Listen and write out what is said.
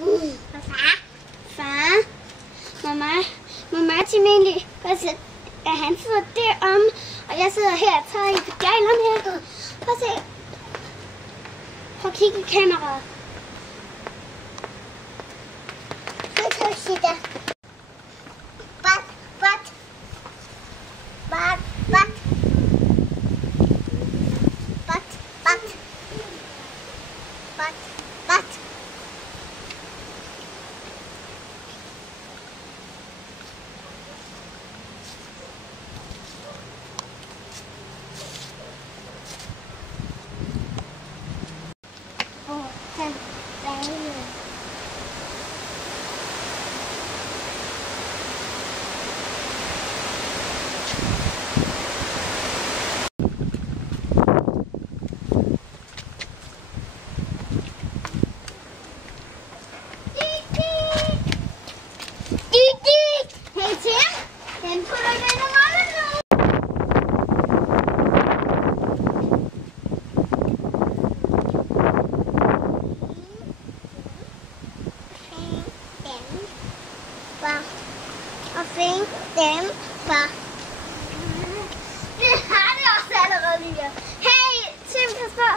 Far. Mamma og Tim egentlig. Han sidder derom, og jeg sidder her og tager i gejlerne her. Prøv at se. Prøv at kigge i kameraet. Så siger der. Bat. Hey Tim, den putter den rolle nu. Og find dem for. Det har det også allerede lige. Hey Tim, pas på.